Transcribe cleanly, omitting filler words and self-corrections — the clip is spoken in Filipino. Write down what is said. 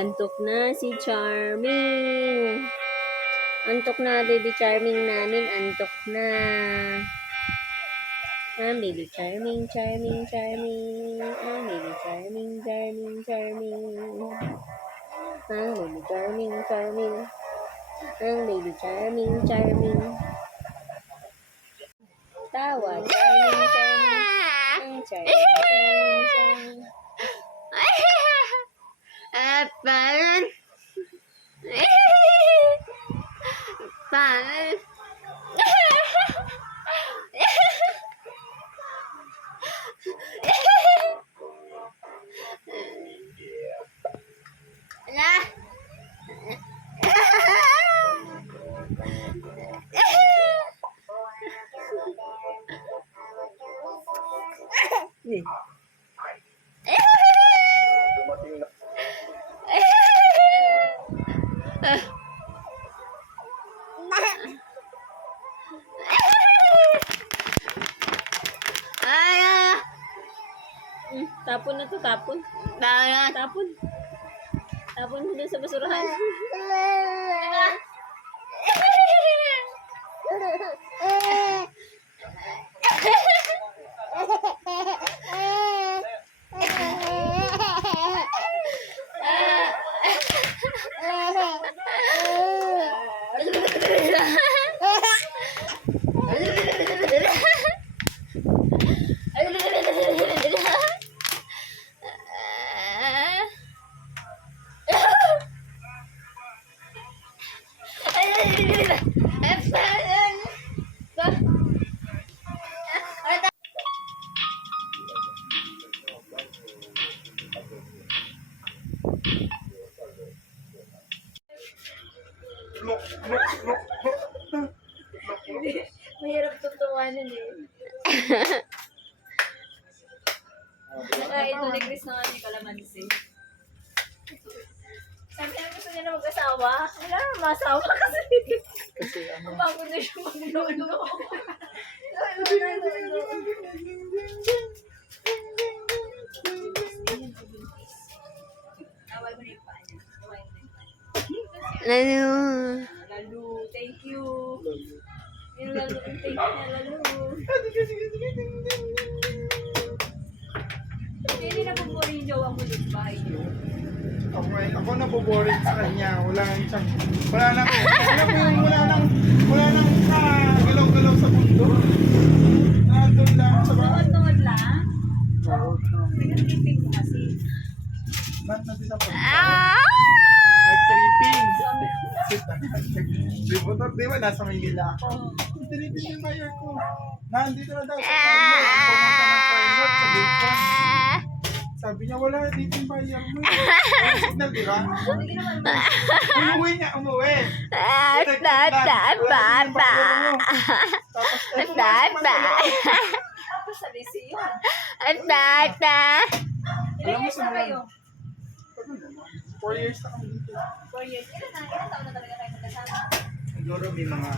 Antok na si Charming. Antok na, baby Charming namin. Antok na. Ah, baby Charming, Charming, Charming. Ah, baby Charming, Charming, Charming. Ah, baby Charming, Charming. Ah, baby Charming, Charming. Tawa, Charming, Charming. Ang Charming, Charming, Charming. Pan. Pan. Tapon na to, tapon. Tapon. Tapon mo dun sa basurahan. Mahirap tutuwanan eh. Ito ni Chris na nga ni Kalamansi. Sabi niya gusto niya na mag-asawa. Wala na masawa kasi. Ang bago na siya mag-lolo. Away mo na yung paa niya. Away mo na yung paa niya. Lalo. Lalo, thank you. Yung lalo, thank you na lalo. Hindi na pupurin yung jowa mo dito sa bahay niyo. Ako naboboring sa kanya. Wala nang galaw-galaw sa mundo. Nandun lang sa bahay. Tungod lang. Nag-tripping mo kasi. Ba't natin sa pagkakas? Nag-tripping. Di ba nasa Maynila ako? Nag-tripping yung mayor ko. Nandito na daw sa Carmen. Pumunta ng pilot sa Bacon. Sabi niya, wala na dito yung bayan mo. Wala signal, di ba? Umuwi niya, umuwi. Tapos sa Lisi yun. Alam mo Ilan years sa na mga... kayo? 4 years na kami dito. 4 years. Ilan taon na talaga kayo magkasama? Siguro may mga